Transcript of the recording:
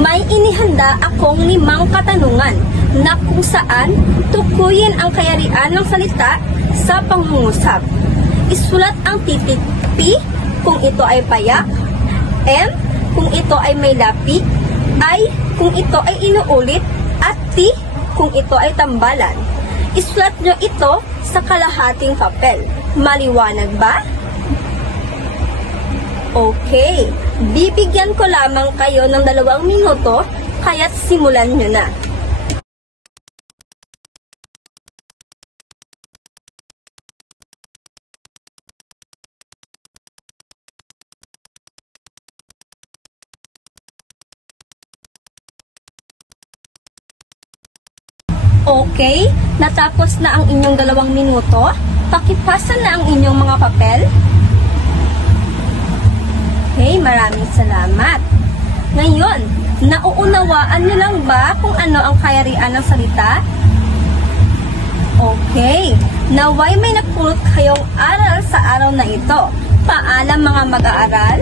may inihanda akong 5 katanungan na kung saan tukuyin ang kayarian ng salita sa pangungusap. Isulat ang titik P kung ito ay payak, M kung ito ay may lapi, I kung ito ay inuulit, at T kung ito ay tambalan. Isulat nyo ito sa kalahating papel. Maliwanag ba? Okay, bibigyan ko lamang kayo ng 2 minuto, kaya't simulan nyo na. Okay, natapos na ang inyong 2 minuto. Pakipasa na ang inyong mga papel. Okay, maraming salamat. Ngayon, nauunawaan niyo lang ba kung ano ang kayarian ng salita? Okay, naway may napulot kayong aral sa araw na ito. Paalam mga mag-aaral.